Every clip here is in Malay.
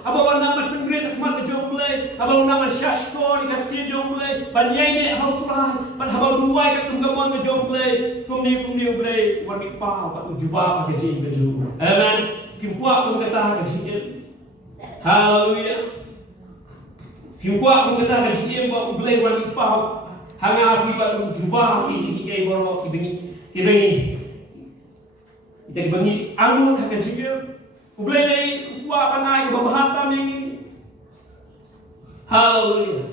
abang nama penggrid khmat ke jong boleh, abang nama syashkor ke kecil jong boleh, ban iaineh hau Trai, ban abang duai ke tunggamon ke jong boleh, kumni boleh, wargi pau kat ujubah ke kecil ke jong. Amen. Kimpuak pun kata ke kecil. Haleluya. Kimpuak pun kata ke kecil bawa boleh wargi pau, hanga akibat ujubah ini kita bawa kibeni. Kita bagi angun hak kecil, boleh lagi kuat panai ke bahatam ini. Haleluya.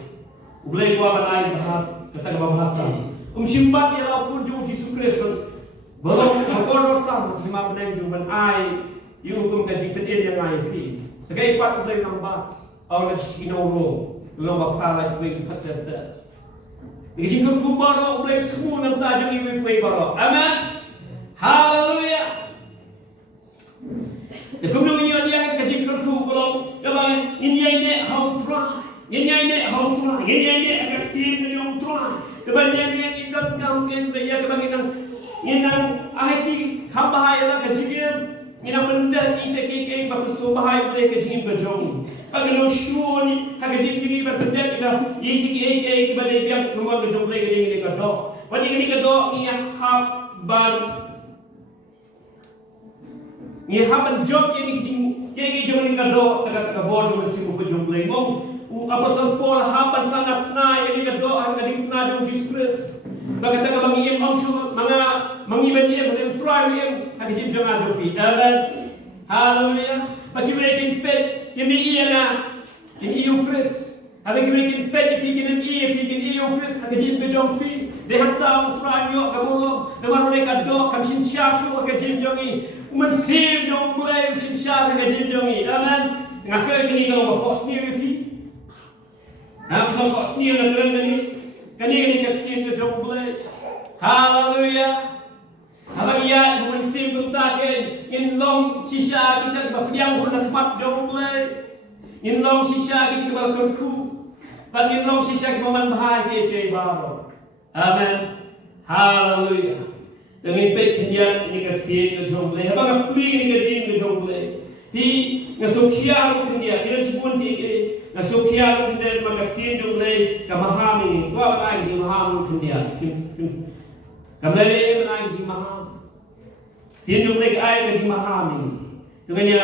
Boleh kuat panai kata ke bahatam. Simbat ialah pun jauh Yesus Kristus. Belum berkorotan lima benang jumpan ai. Iu hukum kaji pedin yang ai pi. Segai pat boleh nampak. Awak kinoro. Belum berkala boleh kata. Jadi jika kubaro boleh temu nampak jangan ibu boleh baro. Amen. Haleluya. Kemudian dia kata kaji kertu kalau kawan iaineh hau Trai, iaineh hau Trai, iaineh aktif dengan Trai. Kemudian dia kita kambing dia kemudian inang ahli khambah ialah kaji dia inang benda kita keke batu sobahai boleh kaji berjong. Kalau syuni kaji kiri berbenda kita iki kemudian dia keluar berjong boleh kaji kita dok. Wadi ini kedok ia hab ban ni haban job yang ni jom ni kado kata board mesti buku jom lagi mong apa sampol haban sangat na yang ni kado ada di na jom disgrace bagaimana kalau mengiem amsu mengiben dia boleh try dia ada jim jom aja pi amen haleluya bagi mereka pet yang ni na in EU press ada mereka pet yang pigin EU press ada jim jom fi they have tahu try yo kamu dengan mereka do kamsin syasu ada jim jom ni mensim jong boleh sinsya dengan jim jongi, amen. Ngakai kini kalau bapak sendiri fi, nak bapak sendiri nak keren kini kecil ke jong boleh, haleluya. Abang ia mensim bentaken, in long sisya kita berpiang pun nafat jong boleh, in long sisya kita berkerku, bagi long sisya kita membahagia ke baru, amen. Haleluya. Dengan pek kenyan ni kecil ke jom boleh, abang apli ni kecil ke jom boleh. Di ngasukia lu kenyan, dia cuma tiga. Ngasukia lu kenyan maka kecil jom boleh kamahami. Gua lagi maham lu kenyan. Kamlele lagi maham. Dia jom boleh ai ke mahami. Dengannya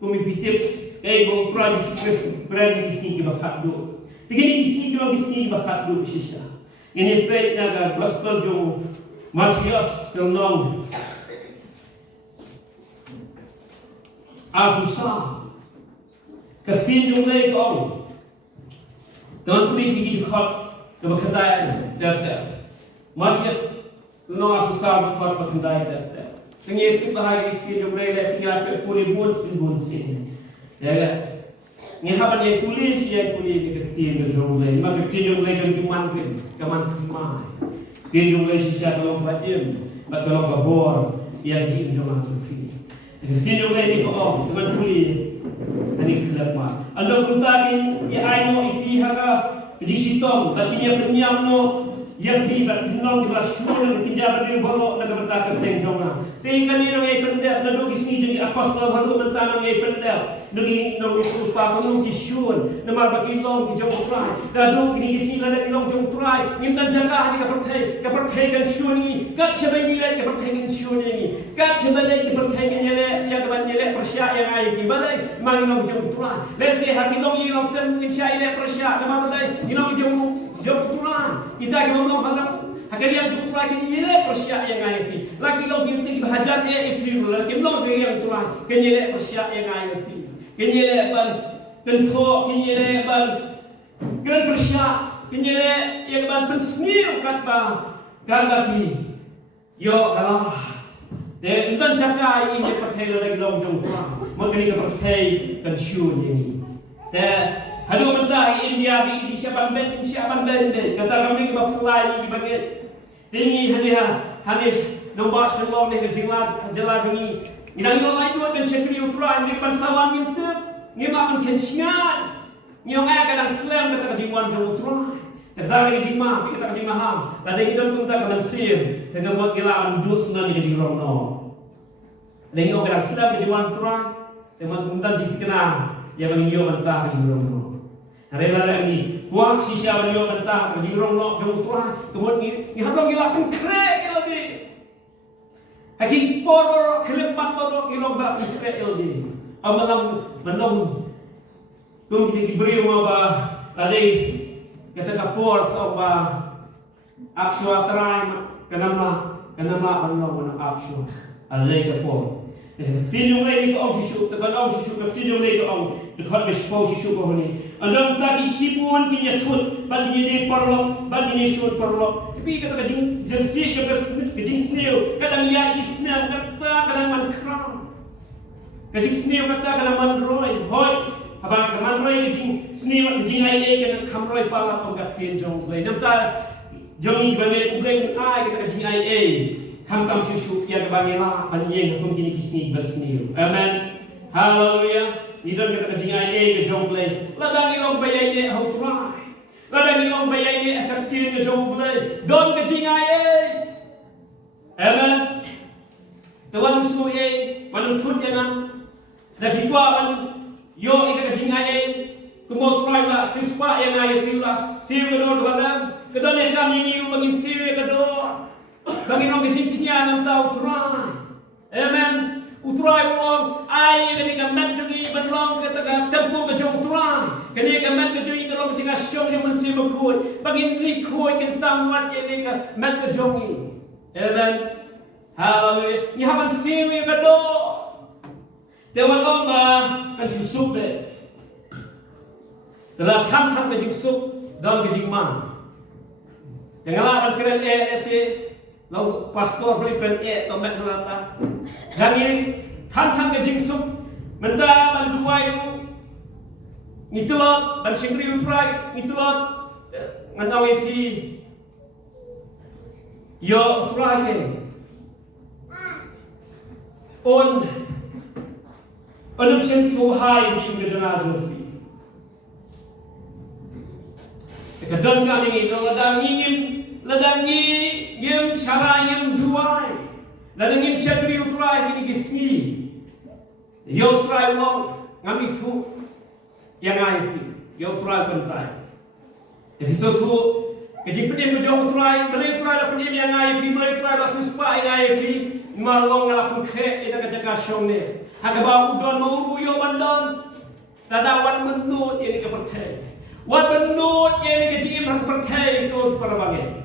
kami pitip, bong project Kristus berani di sini bakat do. Tinggal di sini bakat do sisa. Ini pek naga gospel jom. Matias kenong Abusa ketin jumlah kau dan pergi di dekat keberadaan data Matias kenong Abusa dekat keberadaan data sengaja bahagi ke jumlah lesnya ke pulibun sin ya kan ni haban yang kulis di ketin jumlah maka ketin jumlah cuman keman dia jumlah sisa dalam batin, dalam kabur yang jumlah sufi. Dia jumlah ini kau dengan kulit, ini kelapa. Anda pun takin ya aino iti haga jisitong, tapi dia penyam no yang hibat nong di basul kinjaban yang baru nak bertakar tengjona. Tinggal ni orang ipendap nado kisi jadi apostol baru mentang orang ipendap. Nagi nong itu pa nong kisun, nama bagi long ki jong Trai. Nado kini kisi lada long jong Trai. Nimtan jaga ni kapertai kan syuni. Kat siapa ni lek kapertai kan syuni ni. Kat siapa lek kapertai kan yele yang kapan yele persya yang ayu ki balai mang long jong Trai. Lese haki long yi long sem ni syai yele persya nama balai long jong Trai. Kita ngomong halang Hakali yang jumpa lagi ye persya yang ayu lagi lo kinti bahajan ifri lagi lo yang Trai kenyele persya yang ayu kenyele ban kentho kenyele ban kan persya kenyele yang ban pensniu kat ba kan bagi yo kalau de entan caka ini percaya lagi lo jumpa makni ke percaya kan syun ini de hadu mentah India bi siapa ben kata kami ke bapulai bagi ini hanya nombor selong ni kejelas ni inang yo lai dua ben sekri utran ni pan sawan minta ni mak kan kensian ni orang kadang selam kata kejiman jong utran kata lagi jima kata jima ha kata kita pun tak kan sim dengan buat gelaan duduk senang ni jong no lagi orang kadang selam kejiman utran teman pun tak jiti kena ia bangio bantah ke jurong no. Rela lagi kuak sisa bangio bantah ke jurong no jong Trai kemudian ni hablong ila konkret lagi. Haki poro kelepat poro kilo ba konkret lagi. Amalam menom kum kita diberi ba ada kata kapor so ba Joshwa Trai kanamla menom Joshwa alay kapor. Tinjong lay ko ang sisu, takan ang sisu, tinjong lay ko ang dekat bespo sisu ko ni. Andam tadi sibuan kinya tut, bagi ni parlo, bagi ni short parlo. Tapi kata kajing jersey ke kajing snail, kadang ya snail kata kadang man kram. Kajing snail kata kadang man roy, hoy. Habang man roy kajing snail kajing ai kadang kam roy pala ko gat tinjong lay. Nam ta jong ni bagi ubleng ai kata kajing ai. Kam susu yang kebanyakan panjang hukum kini kisni bersniu. Amen. Haleluya. Idon kata kajingai ke jomplay. Ladang ilong bayai ne hau Trai. Ladang ilong bayai ne kecil ke jomplay. Don kajingai. Amen. Tuan musuh manum tut yana. Dari kuat man yo ika kajingai. Kumau Trai lah siswa yang ayat tiula. Siu kedor barang. Kedor yang kami niu bangin siu kedor. Bagi orang kecilnya nam tahu Trai. Amen. Utrai wong ai kini gamet jungi berlong kata tempu ke jong Trai. Kini gamet ke jungi kalau kecil asyong yang mesti berkuat. Bagi ni kuat kentang mat ini gamet ke jongi. Amen. Haleluya. Ni haban siwi kado. Dewan lomba kan susuk deh. Dalam tham ke jing sup dalam ke jing ma. Janganlah kan keren ese. Lalu pastor belipen tomat melata. Dan ini tham ke jingsuk menta banduai lu ngitulot dan singri Trai ngitulot ngandau eti yo Trai ke on sen so hai di ngedana Jofi. Kedon kami ini ladang ingin ladangi gem syarayim duai ladangi syakri Trai ini gisni yo Trai long ngami tu yang ai yo Trai Trai jadi suatu kejing pedim bejong Trai beli Trai la pedim yang ai beli Trai la suspa yang ai malong ngala pukhe ita kajaga shongne hakaba udon mau yo bandon sadawan menut ini ke percaya wan menut ini ke jim hang percaya itu parabange.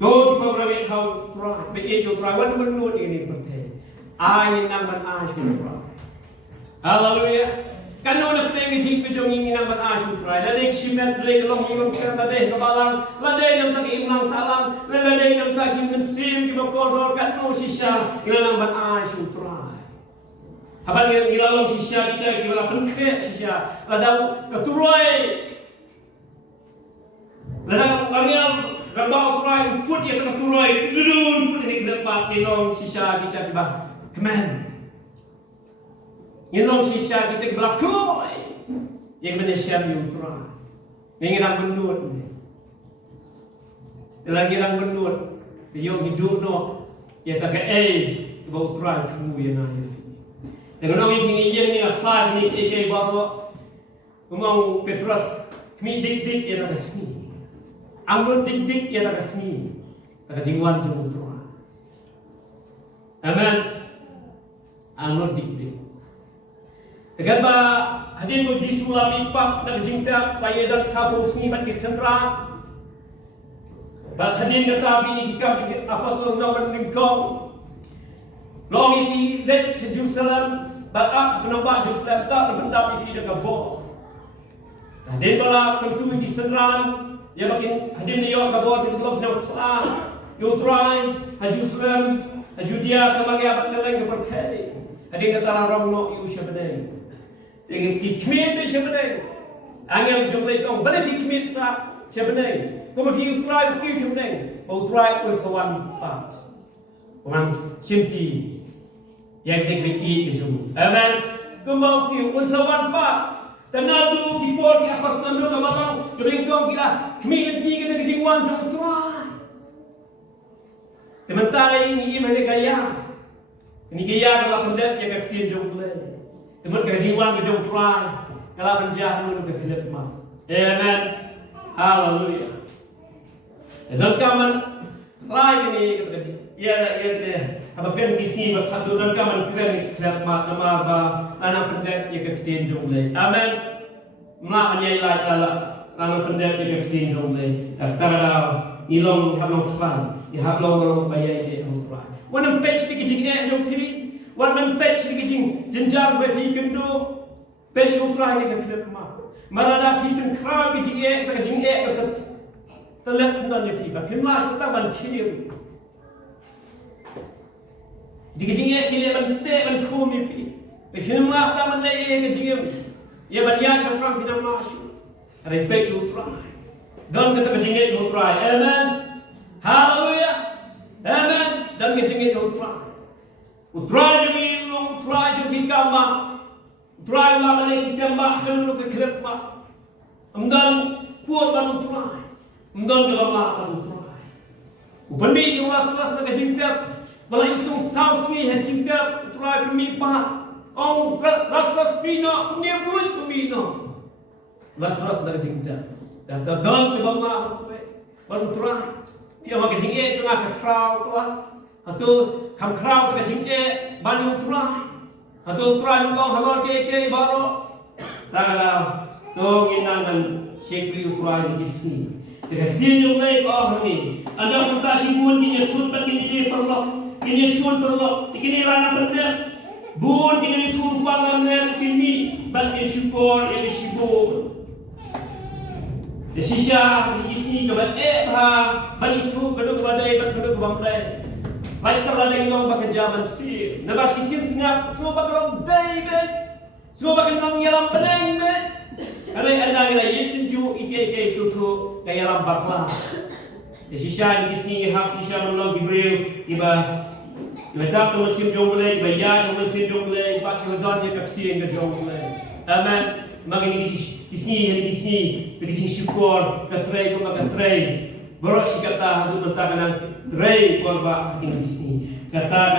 Go to Pyrbot how Trai, but you try one menut ini percaya. Ai nang ban asyur Trai. Haleluya. Kanu nak tengok jing pejong ini nang ban asyur Trai. Ladai simet ladai long ingam kira ladai kebalang, ladai nam tak imlang salang, ladai nam tak mensim ki bokor kanu sisa ila nang ban asyur Trai. Haban ila long sisa kita ila pengket sisa. Ladau keturai. Ladau angiam Rabau Trai put ia tengah turai tudun put ini ke depan nilong sisa kita tiba kemen nilong sisa kita belakoi yang Malaysia yang Trai yang orang bendut lagi orang bendut yang hidup no ia tak bau Trai tunggu yang ayah dengan orang yang ingin ni apply ni AK baru mau Petrus kami dik ia tak sini. Anggun dik ia tak kesini, tak jingwan jung Trai. Amen. Anggun dik. Tegan ba hadin ko Jisu lami pak tak jingta payedan sabu sini bat kisendra. Ba hadin kata ini kikam apostol nomor ningkong. Long iki let Jerusalem ba ak nampak Jerusalem tak benda iki dekat bo. Hadin bala tentu di sendran ya makin hadim ni yo kabor di selok nak kelam yo Trai Jerusalem Judea sebagai abad keleng kepercayaan hadim kata larang no yo syabadai dengan kikmit ni syabadai angel jumlah kong balik kikmit sa syabadai kemudian Trai ki syabadai oh Trai persawan pat orang cinti yang tinggi itu amen kemudian persawan pat Tanadu kipor ki apas nando kamarang keringkong kira kemilenti kita kejingwan jong Trai. Sementara ini mereka ya Ini kaya kalau pendek yang kecil jom boleh. Teman kejiwaan ke jom try. Kalau penjah nu ke kelip mah. Amen. Hallelujah. Dan kaman lain ini kata ya apa pen kisni berkatu dan kaman keren kelip mah sama ba anak pendek yang kecil jom boleh. Amen. Mak menyai Allah anak pendek yang kecil jom boleh. Kata ilong hablong try. Ya hablong bayai dia try. Wan page sikit jom TV. Wan page sikit jenjang bepi kendo. Page try ni kelip mah. Marada people crowd ke jing tak jing ke set telak sendan ni people kimlas tak ban kiri di jing ke ban te ban khom ni pi kimlas tak ban le ke jing ye ban ya chapram pinam las repeat try dan ke jing ke try amen hallelujah amen dan ke jing ke try jing long try jing kama Trai lah mana kita mak kalau ke kerap mak, amdan kuat baru trai, amdan kalau mak baru trai. Upanbi yang was nak jingkap, malah itu sausi yang jingkap trai pemipah, ras pina punya buat pemina, ras nak jingkap. Dan kalau mak baru trai, dia mak jingkap cuma ke crowd lah, atau kam crowd ke jingkap baru trai. Atau try long halor ke baro tagala to ginangan shekri try di sini dekat sini mulai ko ni anda punta simun ni tut pat ni perlo kini sun perlo kini rana pende bun kini tu palam ne kini bat ke syukur yang syibur de sisa di sini ke bat bali tu keduk badai bat keduk bamdai Pastor lagi long bekerja mansir. Nabas isin sengap semua bakalong David. Semua bakalong yalam peneng bet. Kalau anda lagi tunjuk ike suatu ke yalam bakla. Di sisa di sini hak sisa menolong Gibril tiba tak mesin jom boleh bayar mesin jom boleh pak hodon dia kapten ke jom boleh. Amen. Magini di sini pergi syukur ke Trai ke Trai. Borok si kata hadu bertangan Trai korba ini sini. Kata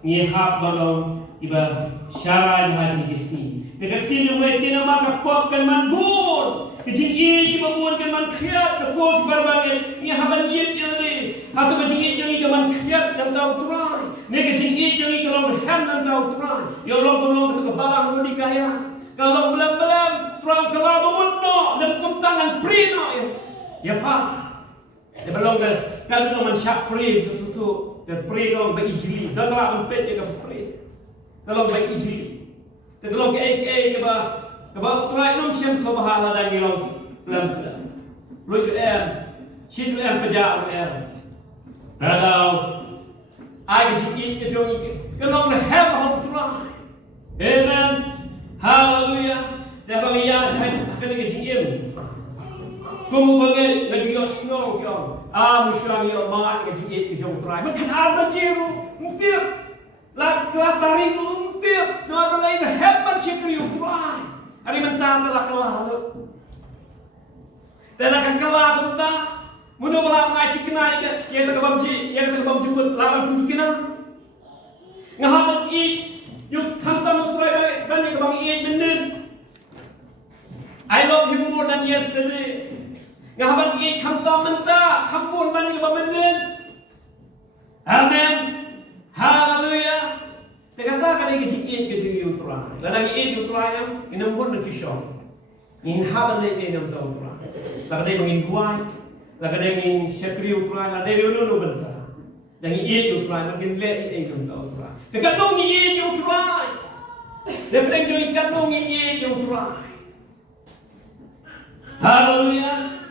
ngihap balong iba syarai hadi di sini. Dekat sini mulai tina maka pop kan man bun. Kecil i iba bun kan man kriat ke pop berbagai ngihaban yet jeli. Hatu kecil i jangi kan man kriat dan tahu Trai. Ne kecil i jangi kalau berham dan tahu Trai. Ya Allah belum betul kebalang mudi kaya. Kalau belam Trai kalau bumutno dan kumtangan prino ya pak. Dia belum kalau man syak pray sesuatu dan pray kalau bagi jeli dan kalau empet dia kan pray kalau bagi jeli kalau ke Trai nom siam sobahala dan gilong pelan lu shit pejak kalau ai jiki ke jong kalau have home Trai amen hallelujah dia bagi ya akan ke jim Kamu bagai lagi snow kau, musyang yang mak kerja kerja Trai. Macam apa jeru, mungkin tarik mungkin, nama lain hebat sekali Trai. Hari mentah telah kelah tu, telah kan kelah benda. Mula malam naik kenai yang tak kebam jemput lawan pun kena. Ngahabat yuk hantam Trai dan yang kebang benden. I love him more than yesterday. Ngahaban i kamta menta kampun man ke bamenden. Amen. Hallelujah. Tekata kan ke jin ke jin Trai. Ladang i Trai nam inampun na fisyon. Inhaban na inam ta Trai. Lagade mangin buai, lagade mangin sekri Trai, lagade no benta. Dang i Trai mangin le inam ta Trai. Tekatong i Trai. Lepeng jo ikatong i Trai. Hallelujah.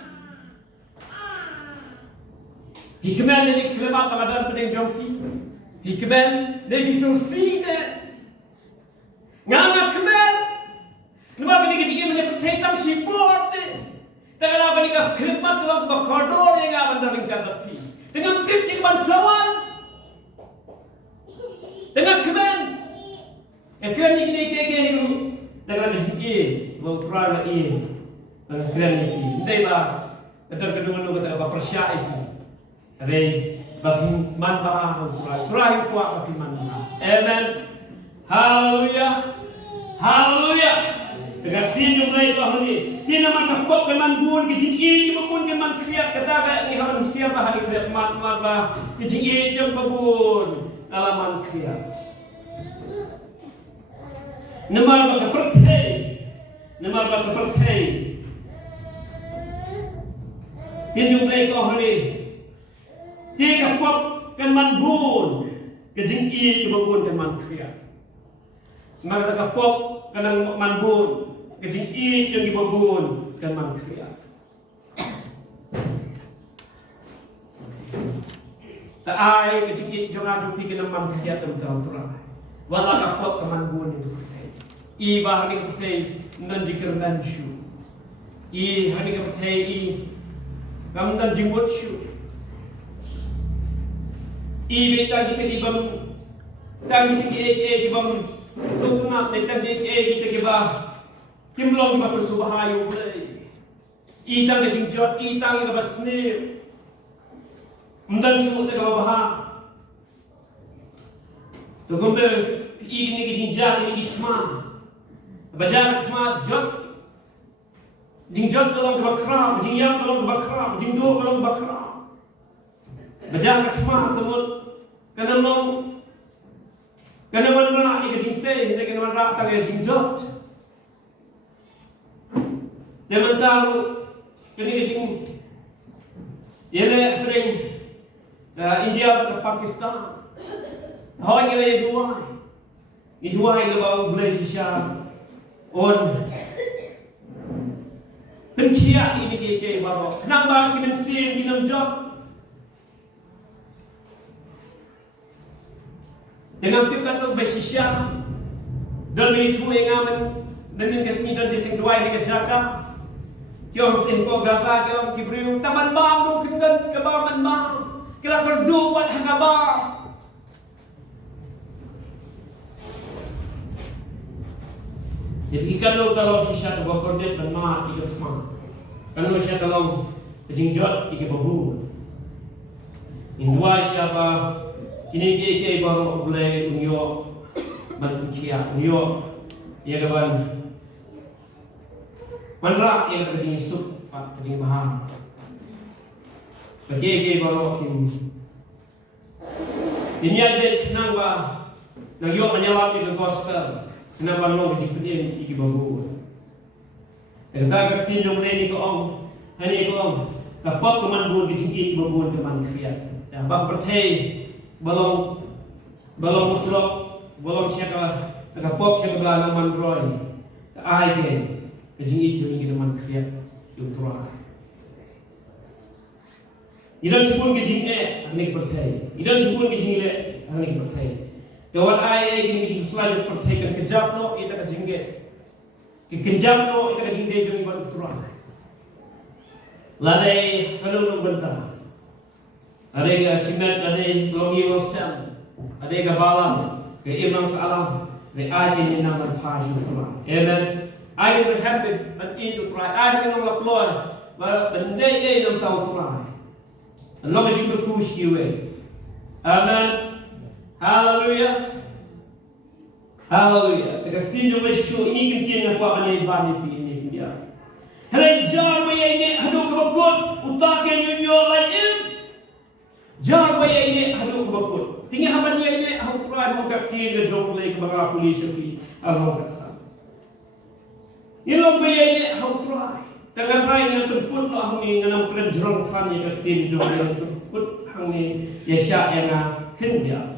Hikmen ini kelebat pengadaan pedang jomfi. Hikmen dari sumsine. Nganga kemen. Kenapa kini kecil menyebut tentang sipot? Tapi apa ni kelebat kalau tu koridor yang akan daringkan lebih. Dengan tip cikman sawan. Dengan kemen. Kemen ini keke itu dengan kecil. Mau Trai lagi. Dengan kemen ini. Entahlah. Kata kedua nu kata apa persyai. Ada bagi manfaat Trai kuat bagi manfaat. Amen. Hallelujah. Hallelujah. Tegak tin jom lai ko ni. Tin man ka pok kan man bun ki jin i ki bun kan man kriat kata ka ni manusia ba hari kriat mat ba ki jin i jom bun alaman kriat. Namar ba ka perthai. Namar ba ka perthai. Tin jom lai ko ni. Tin ka pok kan man bun ki jin i ki bun kan man kriat. Maka ka pok kanang man bun kajing i yung ibabun kan man kriat. Taay kajing i yung ajupi kan man kriat ang tawag-tawag. Wala ka pok ka man bun yung kriat. I ba hani ka patay nanjikir nansyu. I hani ka patay i kam nanjimot syu. I beta kita ibang tagi tigi ibang so tunat netan je kita kiba kimlong ba persubahayo play itang ke jingjot itang ke basne mundan sumut ke baha to gombe igni ke jingjat ni itma bajar tma jot jingjot kolong ke bakra jingyam kolong ke bakra jingdo kolong ke bakra bajar tma temut kanamong Kanaman ra ika jingte, hindi kanaman ra taga jingjot. Daman taro, kanina jing yele pring India ke Pakistan. Hawa yele duai. Iduai ke bawah Malaysia on pencia ini ke bawah. Nambah kinam sin kinam job. Dengan tipkan tu bersisya dan itu engaman dengan kesini dan jising dua ini kejaga. Kiom tempo gaza kiom kibriu taman bang mungkin dan kebaman bang kila kerduan hagaba. Jadi kalau sisya tu berkordet dan mak kita semua. Kalau sisya kalau jingjot kita babu. Indua siapa ini ke baru boleh unyo berkia unyo ia kawan manra ia kerja sup kerja mahal ke baru ini ada nang ba nang yo menyalam ke gospel kenapa lo kerja pedih iki baru kita kerja jom ni ko om hani ko om kapok keman bun kerja iki baru keman kriat dan bang percaya balong mutlak balong siapa terkapok siapa belah man roy ai ke kejing itu ni kita man kriat yung Trai idan sebut kejing anik percaya idan sebut kejing anik percaya kawan ai ini kejing selalu percaya kejap no ita kejing kejap no ita kejing dia yung iban Trai ladai kalau bentang ada yang simet, ada yang longi rosan, ada yang balam, ke imam salam, ke ayat ini nama Paju Trai. Amen. Ayat berhabit, itu Trai. Ayat yang nak keluar, benda ini nam tahu Trai. Allah juga berkus kiwe. Amen. Hallelujah. Hallelujah. Dekat tinjau besok ini kentin apa ane bani ini dia. Hari jar bayar ini hadu kebakut, utakan nyunyo lain. Jar bayar ini hadu kebakut. Tinggal apa dia ini hadu Trai mau kapten ke jom lagi kepada polis lagi. Allah kasih. Ilmu bayar ini hadu Trai. Tengah Trai yang terput lah ni dengan keren jerong Trai yang kapten jom lagi terput hang ni yasya yang kendiat.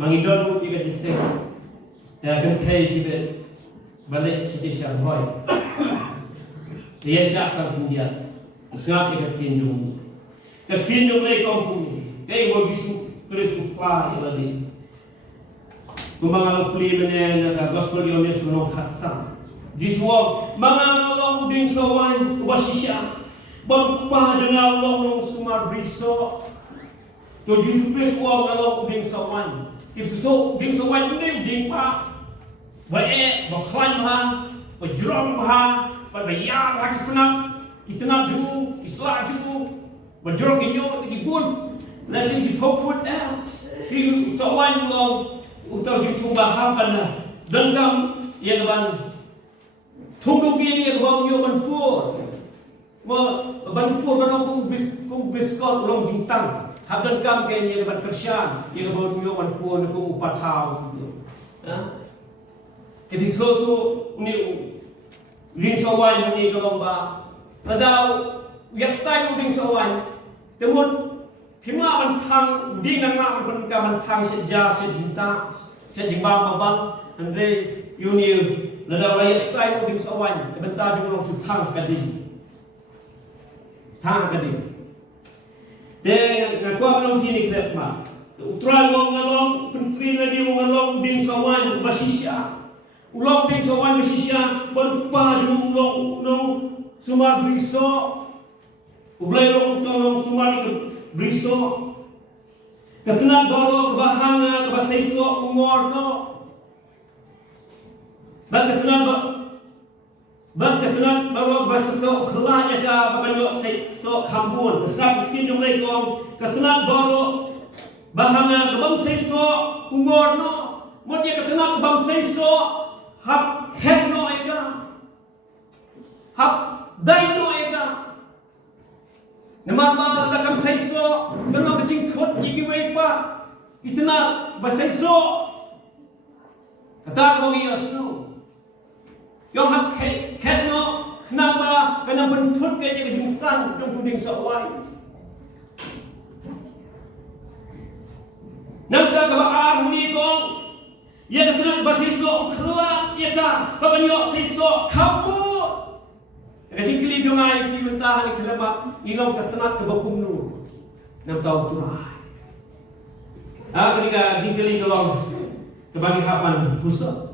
Mangidon pun kita jisek. Ya kentai sibet balik siti syarboy. Dia syak sang kendiat. Sengap kita kapten jom. Kapten jom lagi kampung ni. Kaya mau jisu keris upah lagi. Kumangalau puli mana nak gospel yang dia suruh khasa. Jiswa mangalau uding sawan wasisya. Berupah jangan Allah nong sumar briso. To jisu peswa kalau uding sawan. If so uding sawan ni uding pa. Bae baklan ha, bajrong ha, bayar lagi penat. Kita nak ju, islah ju. Bajrong inyo tikibun. Lasin di poput dah. Di sawan long utau jitu baham kana dengkam ia ban thung bi ia bang yo ban pur mo ban pur ban kung biskot long jintang hab dengkam ke ia ban persian ia bang yo ban pur kung upathau ha jadi suatu ni ring sawan ni kalau ba adau yak style ring sawan temun phimla ban thang ding na nga ban ka ban thang se ja se jinta se jingba ban andre yuni adau yak style ring sawan benta jung long su thang ka ding de ngakwa long kini klep ma utral wong ngalong pensri na di wong ngalong ding sawan basisya ulong ting sawan mesisya berpa ulong nong sumar briso ublay long tong sumar briso katna doro bahanga kabasaiso umor no katna doro basaso khlanya ka bakanyo saiso khambun tasab tin jong lay kong katna doro bahanga kabang saiso umor no mo dia katna kabang saiso hab head no eka hab dai no eka nama ma lakam saiso kana kaching thot yiki wei pa itna basaiso kata ko yasno yong hab head no namba kana ban thot ke ye jing san trong tuding so wai nam ta ka ar ni kong ia kena basiso ukhlak ia ka babanyo siso kamu kecil kili jongai ki mentah ni kelema ingau ketenat ke bakumnu nam tau turai ketika jingkeli golong kebagi hapan pusat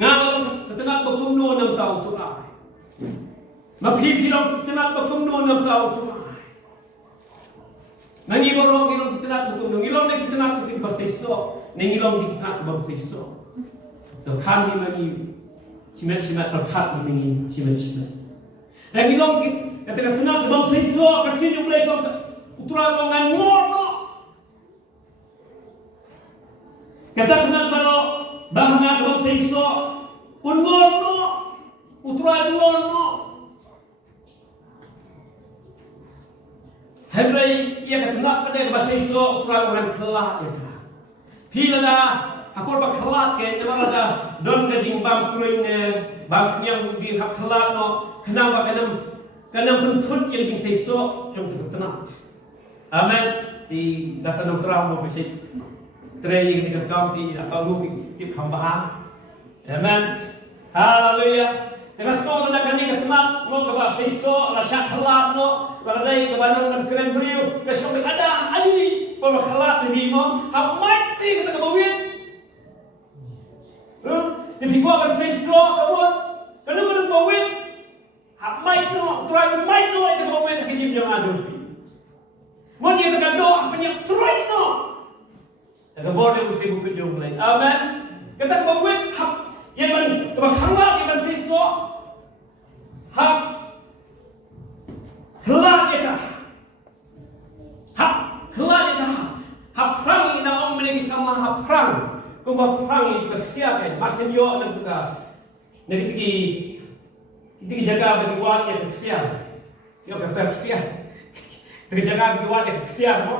ngalong ketenat bakumnu nam tau turai mapi pilong ketenat bakumnu nam tau turai nangi borong ilong ketenat bakumnu ilong ne ketenat ke basiso nengilong dikhat bang seiso to khan ni mani simet perkhat ni simet nengilong kata tenat bang seiso kacin jung lay ko utura longan ngono kata tenat baro bahanga bang seiso ungono utura ngono Henry ia kata tenat pada bang seiso utura longan kelah ya Pila dah hapur bak kelat ke nama dah don kajing bam kuring bam yang di hak kelat no kenapa kanam pentut yang jing seiso yang tenat. Amen. Di dasar nom terang mo pesit Trai yang di kau di akau lu tip hamba. Amen. Haleluya. Dengan sekolah nak kani ketenat mo kaba seiso la syak kelat no baladai kebanang dan keren beriu kesong ada ali pemakhalat ni mo hamai ti kata kabawit tapi gua akan seiso kabut kana bawit hamai no try mai no kata kabawit ke jim jang adolfi mo dia kata do apanya try no kata boleh mesti buku jong lain amen kata kabawit hap yang man pemakhalat yang man seiso hap kelat ya hap kelat ya hap perang ina ong menegi sama hap perang kumba perang itu kesiapan masin yo dan juga negeri kita jaga bagi wat yang kesian yo kata kesian kita jaga bagi wat yang kesian mo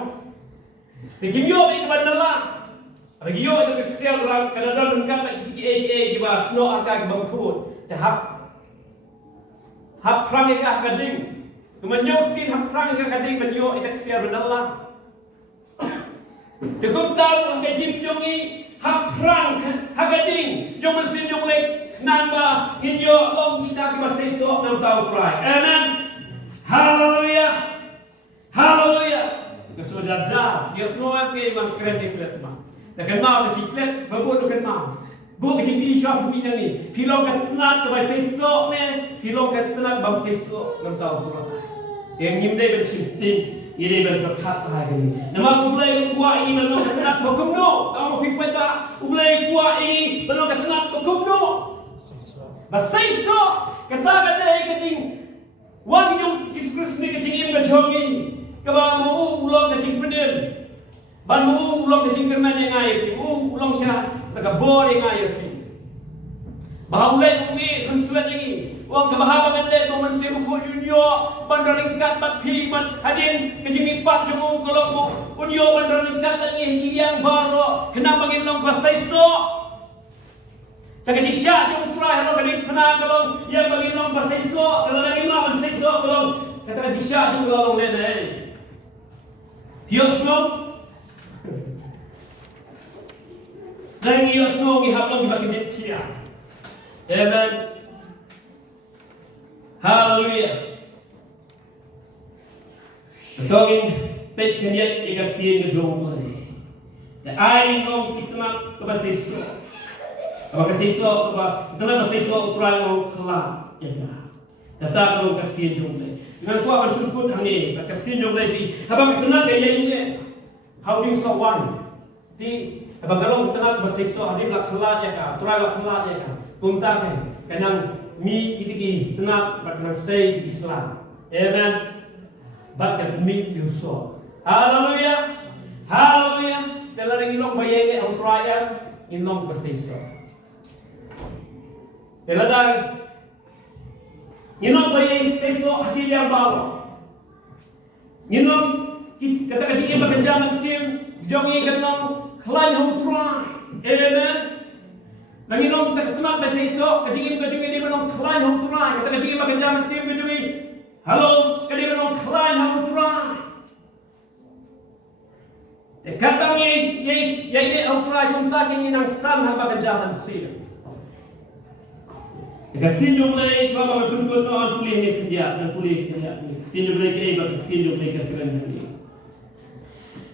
tinggi yo itu bandala bagi yo itu kesian orang kadang lengkap kita kita snow angka bangkut hap perang ikah kading kemenyosin hap perang ikah kading menyo itu kesian bandala Cukup tahu ke jim jongi hak perang hagading jong mesin jong lek namba inyo long kita ke masesok nam tahu Trai. Amen. Haleluya. Haleluya. Kesudahan dia semua ke bang keren diklet mah. Takkan mau ke diklet babut kan mau. Bu ke jim shop punya ni. Filong ke tenat ke masesok ne, filong ke tenat bang sesok nam tahu Trai. Yang nyimde ben sistem ini berkat hari. Nama ulai kuah ini belum ketenat berkumno. Kamu fikir tak? Ulai kuah ini belum ketenat berkumno. Basaiso kata kecing. Wang jom Yesus Kristus ni kecing im kejongi. Kebang mau ulang kecing peden. ban ulong ke jingkan man yang ai ulong sia tak bor yang ai bahulai umi konsulat ini wang kabahaba menlet momen sebuku unyo bandaringkat bat piman hadin kejimi pat jumu kalau unyo bandaringkat lagi yang baru kena bangin long pasai so tak kecik syak jum try kalau kena kena kalau yang bangin long pasai so kalau lagi long pasai so kalau kata kecik syak jum kalau long lene Joshwa dan Joshwa ni hablong bagi dia amen. Hallelujah. Talking page kan dia ikat kiri ke jom ni. Dan ai ngom kita ke bahasa Yesus. Apa bahasa Yesus apa? Kita bahasa Yesus ukuran ngom kelam. Ya. Datang ngom kat kiri jom ni. Dengan kuat akan tukut hang ni. Kat kiri jom ni. Apa kita nak gaya ini? How being so one. Di apa kalau kita nak bahasa Yesus hadir lah kelam ya kan? Turai lah kelam ya kan? Punta kan? Kanang mi itiki tenang pada say di Islam. Amen. Bat kan mi Yusuf. Haleluya. Haleluya. Kalau orang ilong bayai ke autraya ilong bersisa. Kalau dah ilong bayai seso akhir yang bawa. Ilong kata kata ini bagai zaman sim jongi kenong klien autraya. Amen. Nanginom tak kenal bahasa esok, kajingin dia menong klien hau try, kata kajingin makan jam sim kajingi. Halo, kadi menong klien hau try. Kadang ini hau try junta kini nang san hamba makan jam sim. Dekat tinjau lagi, selama bertunggu orang pulih ni kerja, dan pulih kerja ni. Tinjau lagi ibarat tinjau lagi kerja ni.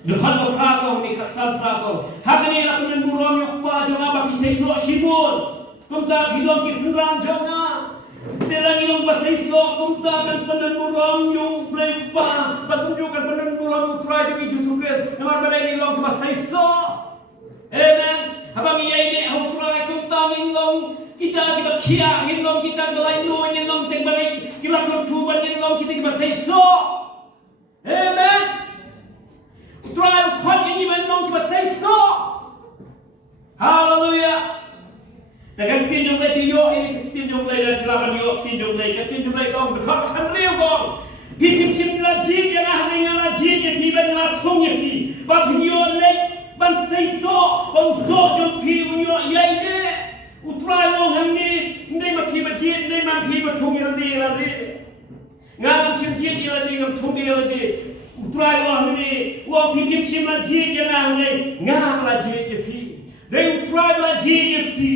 Duhan berprakau ni kasar prakau. Hakni aku menburam yok pa jonga bagi sekso sibul. Kumta bidong kisendang jonga. Terang ilong basaiso kumta kan penenburam yok play pa. Patunjukkan penenburam Trai jogi Yesus Kristus. Namar balai ilong basaiso. Amen. Habang iya ini au Trai kumta ilong kita kia ilong kita balai lu ilong kita balai kita berpuban ilong kita basaiso. Amen. Try kuat ini menong kita say so. Hallelujah. Dengan tinjau lagi yo ini tinjau lagi dan kelaban yo tinjau lagi dong dekat kan riu dong. Pipim sim lajin yang ahli yang lajin yang piban latung yang pi. Bapin yo lagi ban say so. Bau so jom pi yo iaineh. Utrai wong hang ni ndai ma pi bajit ndai ma pi batung yang di lagi. Ngam sim jit lagi ngam tung di lagi. Trai wah ni, wah pikir siapa jid yang angai, ngah lah jid je pi. Dia trai lah jid je pi.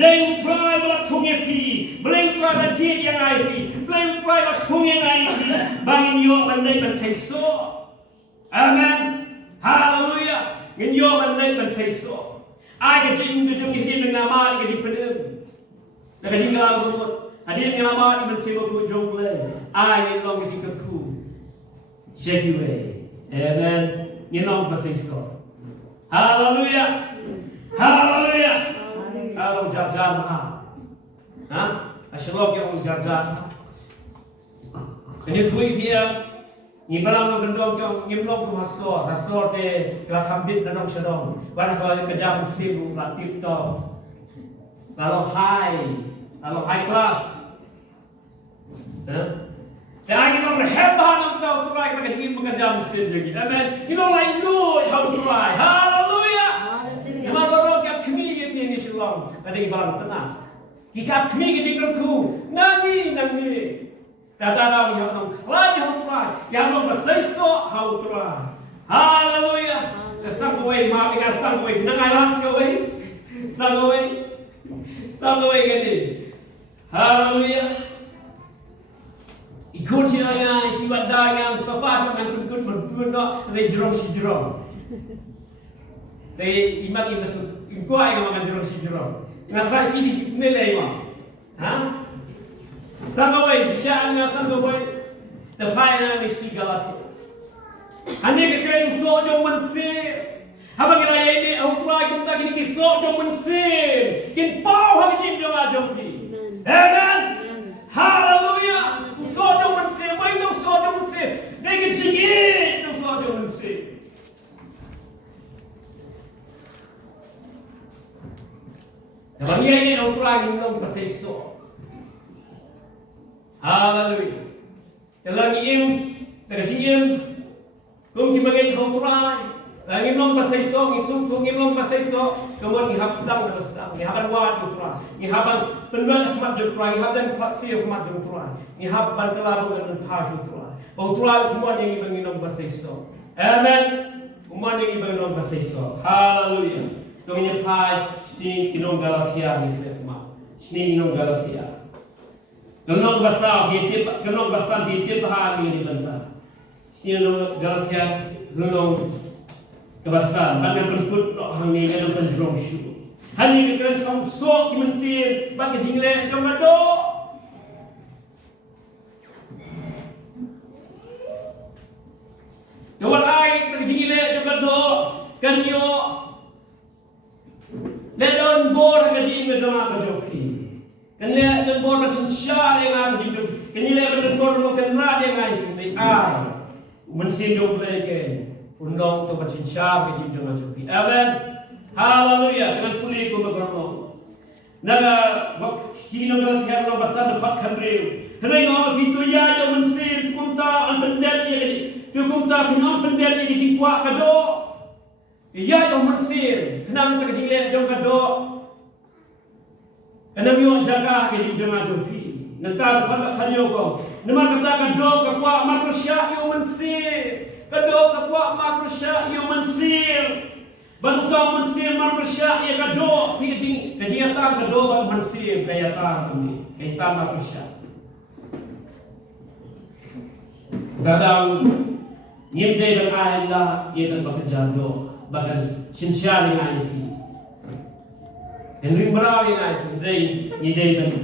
Dia trai lah thung je pi. Beli trai lah jid yang angai pi. Beli trai lah thung yang angai pi. Bangin yo bandai ban so. Amen. Hallelujah. Ngin yo bandai ban so. Ai ke jing hidup dengan nama ke jing penem. Nak jing dalam urut. Hadir dengan nama ban sewa ku jong le. Ai ni long ke jing ku. Shake away. Amen. Nginong basaiso. Hallelujah. Hallelujah. Kalau jajar maha. Ha? Asyalok yang jajar. Kini tui dia ni balang no gendong yang ngimlong ke masor, rasor te kelas hambit nanong sedong. Pada kalau kejam sibu latif to. Kalau high class. Ha? Dan kita berhebat untuk Trai kita kecil pekerjaan mesin lagi. Amen. Kita lain lu how to try. Hallelujah. Nama lorok yang kami yang ni Islam. Ada ibarat tenang. Kita kami kecil kerku. Nangi. Tata yang orang lain how to try. Yang orang bersaiso how to try. Hallelujah. Stang away, maaf ikan stang away. Nang island stang away kan ni. Hallelujah. Ikut siapa isi wadah yang papa dengan tukun berdua nak jerong si jerong. Tapi imat ini masuk. Ikut yang makan jerong si jerong. Nak try ini nilai mah. Ha? Sama way, siapa yang sama way. Tapi yang mesti galati. Ane kekering so jom mensir. Habang kita ini Trai kita kini kisok jom mensir. Kin pau hari jim jom ajom pi. Amen. Hallelujah. Usah jom mensir, baik tu usah jom mensir. Dia kecingit usah jom mensir. Bagi ini orang Trai ngilong pasal esok. Haleluya. Dalam im, terjiem, kung kibagai orang Trai, lagi ngilong pasal esok, isung ngilong pasal esok, kemudian ngihap sedang dan sedang, ngihapan wad orang Trai, ngihapan penduan khidmat orang Trai, ngihapan praksi khidmat orang Trai, ngihapan kelabu dan pas orang Trai. Orang Trai semua yang ngilong pasal esok. Amen. Semua yang ngilong pasal esok. Haleluya. Kami nyampai sini kinong Galatia ni teman. Sini kinong Galatia. Kinong basah bitir bahan ni benda. Sini kinong Galatia kinong kebasan. Banyak berput loh hang ni kinong penjrong syu. Hani kita cakap sok kimensir bagi jingle jangan do. Jawab ai bagi jingle jangan do. Kan yo Ledon bor kaji ngejama kajoki. Kan ledon bor macam syar yang aku jujur. Kan ledon bor makan rad yang aku ni ai. Mensin dok lagi. Undang tu macam syar kaji ngejama kajoki. Amen. Haleluya. Dengan pulih ku berkorban. Naga kini naga tiada naga besar dekat kamreu. Hendak ngau pintu ya yang mensin kunta pendek ni kaji. Tu kunta pinam pendek ni kaji kuat kado. Ya yang mensir, kenang tak jilek jom kado. Kenang yo jaga ke jema jopi. Nanti khalyo ko. Nama kata kado kapwa makrusya yo mensir. Kado kapwa makrusya yo mensir. Banuta mensir makrusya ya kado. Pi kajing ta kado ba mensir kaya ta kami. Kaya ta makrusya. Kadang nyimde ban Allah ye tan bakajado. Bahkan sincere dengan itu. Henry Brau yang itu, ni dia ben.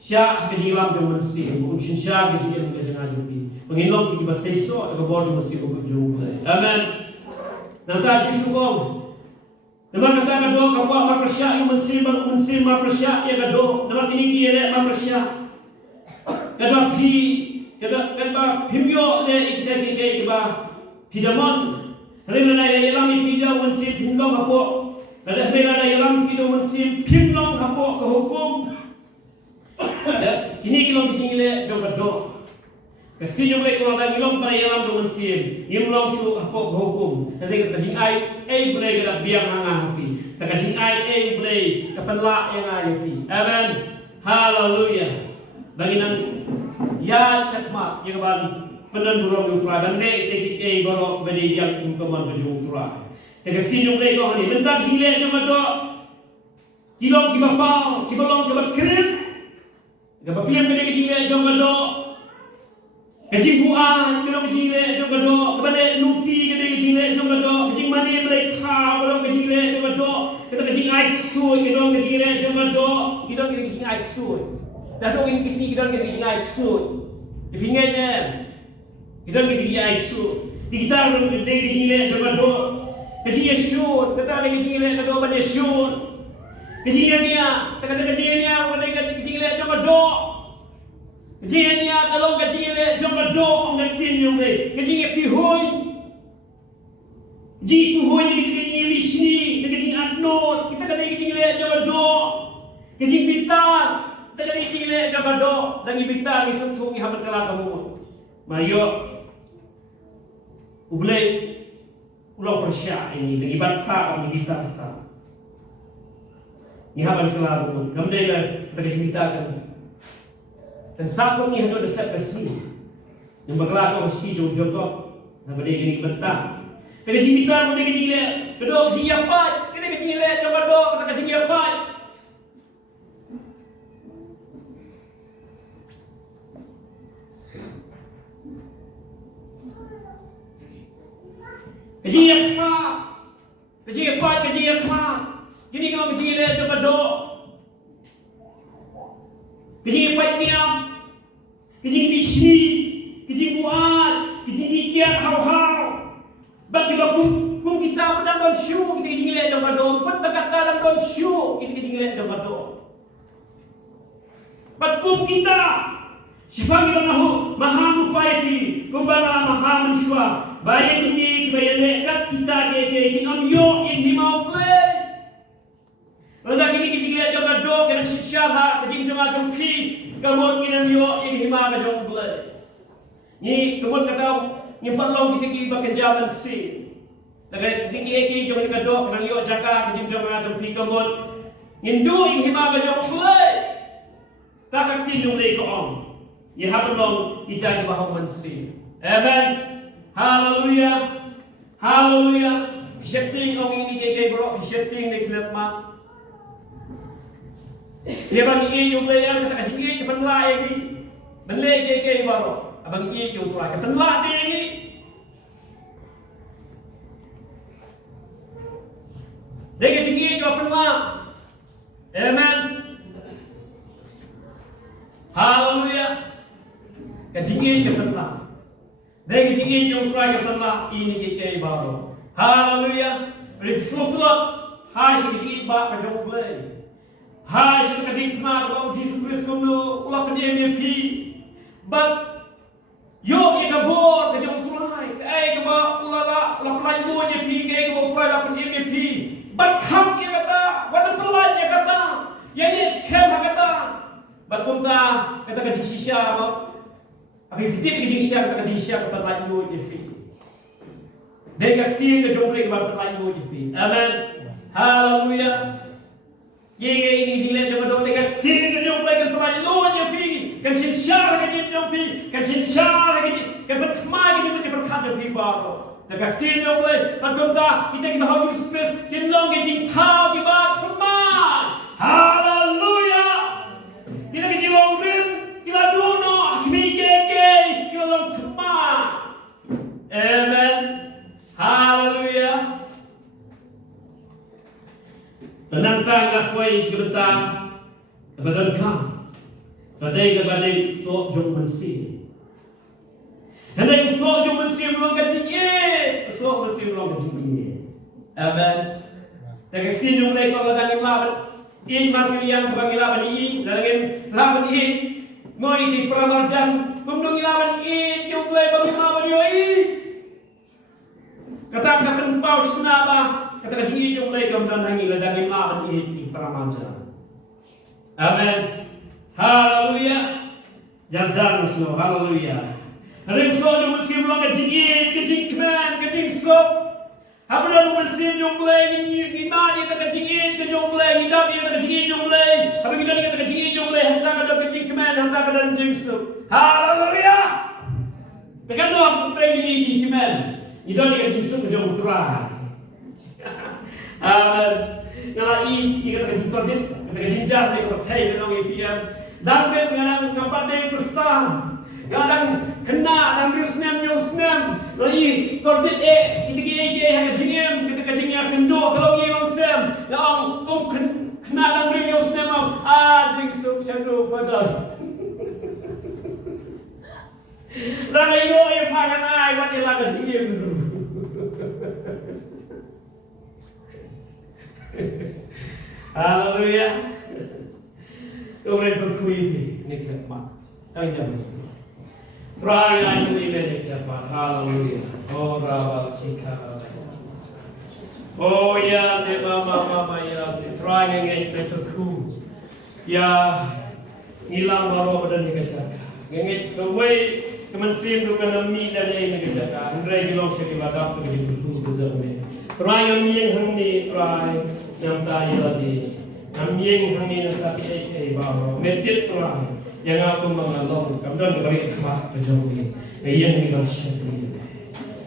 Siapa kejilam jom mesti, un sincere kejilam kejangan jopi. Penginom kita bahasa esok, kita boleh mesti berjumpa. Amen. Nanti syukur. Nama kata kado kapwa makrusya yang mesti makrusya ya kado. Nama kini dia makrusya. Kado pimyo le kita pidamon. Rela yalam pidau mensip pinlong hapo. Rela yalam pidau mensip pinlong hapo ke hukum. Kini kilong kicingile jom berdo. Kecil jom lek kalau lagi long pada yalam do mensip. Yimlong su hapo ke hukum. Nanti kecing ai boleh kita biar hanga hapi. Kecing ai boleh kepenlak yang api. Amen. Haleluya. Bagi nang ya syakmat yang ban Pendan burung yang Trai dan dek tekik baru beri yang keman berjumpa Trai. Tekik tinjung lek kau ni. Bentar jingle cuma tu. Kilong kiba pau, kiba long kiba kerip. Kiba piam kene jingle cuma tu. Kecing buah, kilong jingle cuma tu. Kebalik nuti kene jingle cuma tu. Kecing mani boleh kau, kilong jingle cuma tu. Kita kecing aik suy, kilong jingle cuma tu. Kilong kecing aik suy. Dah dong ini kisah kilong kecing aik suy. Dipingat ni. Kita pergi air su. Kita pergi jingle coba do. Kecil syur, kata ada kecil kado pada syur. Kecil ni tak kata kecil ni pada kecil coba do. Kecil ni kalau kecil coba do orang kecil ni. Kecil pihoy. Ji pihoy ni kecil bisni, kecil adnot. Kita kata kecil coba do. Kecil bitar, kita kata kecil coba do. Dan bitar ni sentuh ni hampir kalah kamu. Mario Ublay ulang persya ini lagi bangsa kami kita sah. Ni haban selalu. Kemudian kita ceritakan. Dan sahabat ni hendak desak besi. Yang berkelak mesti jauh-jauh. Dan berdiri ini bentar. Kita cerita berdiri kecil. Kedua kecil apa? Kita kecil coba dok. Kita kecil apa? Kecil apa? Kecil apa? Jadi kalau kecil coba dok. Kecil apa ni? Kecil bisni, kecil buat, kecil ikan hau-hau. Bagi bakum kita pada don show kita kecil coba dok. Pun dekat dalam don show kita kecil coba dok. Bakum kita siapa yang maha mupayati, kumbala maha mensyua. Baik ini kebaya lekat kita ke kinam yo yang dimau play. Lalu kini kita jom berdoa kena syarha kejing jom ajong pi kemun kita yo yang hima kejong boleh. Ni kemun kata ni perlu kita ki bekerja si. Lalu tinggi eki jom kita berdoa kena yo jaka kejing jom ajong pi kemun ngindu yang hima kejong boleh. Tak kecil jom leh kong. Ni hablong kita di bawah mensi. Amen. Haleluya. Haleluya. Syaitan orang ini keke bro, syaitan ni kelap mak. Dia bagi iyo yang kata kecil iyo penlah lagi, belai keke baru, abang iyo tu lagi penlah dia lagi. Dia kecil iyo penlah, amen. Haleluya, kecil iyo penlah. Dia kecil iyo tu lagi penlah ini keke baru. Haleluya, bersyukur hai kecil iyo bak kacau belai. Hai sekali pernah kalau Yesus Kristus kono ulah kene MP. But yo ika bor ke jom tulai ke ai ke ba ulah la pelai do MP ke ke bo pelai la pen MP. But kam ke kata wana pelai ke kata ya ni scam kata. But kumta kata ke sisya ba abi pitip ke sisya kata ke sisya kata pelai do MP. Dega ktir ke jom pelai ba pelai do MP. Amen. Haleluya. Ini sila coba dong dekat tiga jom lagi terlalu luar fi kan sinsar lagi jom fi kan sinsar lagi kan bertemai lagi macam berkata fi baru dekat tiga jom lagi berkata kita kita harus spes kita long kita tahu kita bertemai haleluya kita kita long rin kita dono kami keke kita long temai amen haleluya. Penantang nak kuai sebentar kepada kau, kepada sok jom mensi. Hendak sok jom mensi belum kecil, sok mensi belum kecil. Amen. Tapi kita jom lagi kalau dalam lawan, ini marti yang kebagi lawan ini, dalam lawan ini, ngoi di peramarjam, kumdungi lawan ini, jom lagi bagi lawan ini. Katakan paus kenapa? Kata kecil jom lagi kemudian hangi ladangin lawan ini peramalja. Amen. Haleluya. Jangan semua. Haleluya. Hari so jom musim lo kecil kman kecil so. Habis musim jom lagi ni mani kata kecil jom lagi dapat kata kecil jom lagi. Habis kita ni kata kecil jom lagi hendak kata kecil kman hendak kata kecil so. Haleluya. Tekan doa pergi ni kman. Itu ni kecil so jom Trai. Amen. Kalau ini kata kecil korjit, kata kecil jar ni percaya dengan EPM. Dan dengan sempat dia berstan. Yang kena dan biusnem biusnem. Lagi korjit itu kita kecilnya kita kecilnya kendo kalau ni langsem. Yang kau kena dan biusnem jing suk sendu pada. Lagi yo yang pakai ai buat dia lagi kecilnya dulu. Haleluya. Orang berkuih ni kemat. Tanya betul. Trai yang ini ni kemat. Haleluya. Oh rawa sikha. Oh ya ni mama ya. Trai yang ini berkuih. Ya hilang baru badan ni kecak. Ngengit kawai kemensim bukan mi dan ini kecak. Andai bilang sekitar apa yang berkuih betul. Trai yang ni trai. Yang saya lagi, kami yang ini nanti saya bawa metit orang yang aku mengalami, kemudian beri khidmat berjauhi, yang ini bersyukur,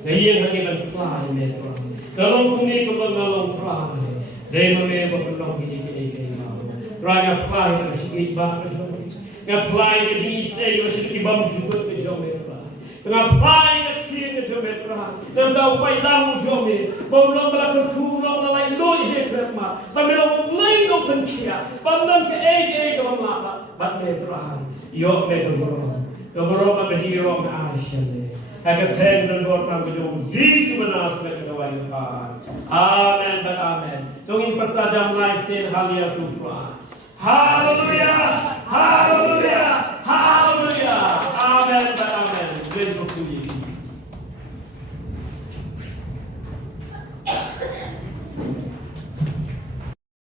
yang ini berflay metro. Kalau kami mengalami fly, dia memang berpeluang ini bawa. Trai fly bersyukur berjauhi, fly berjauhi bersyukur berjauhi. Tengah fly berjauhi fly, dan tahu pai lalu jauhi, belum berlaku kurang lain loy hekmat. Pamela lain no pencia, pandang ke ege gamla, batte trai. Yo me dobro mahiro na aishale. Aga ten dan dorang berjauh. Yesus benar sebagai kawan kita. Amen dan amen. Tungin pertajam lain sen halia supra. Haleluya, haleluya, haleluya.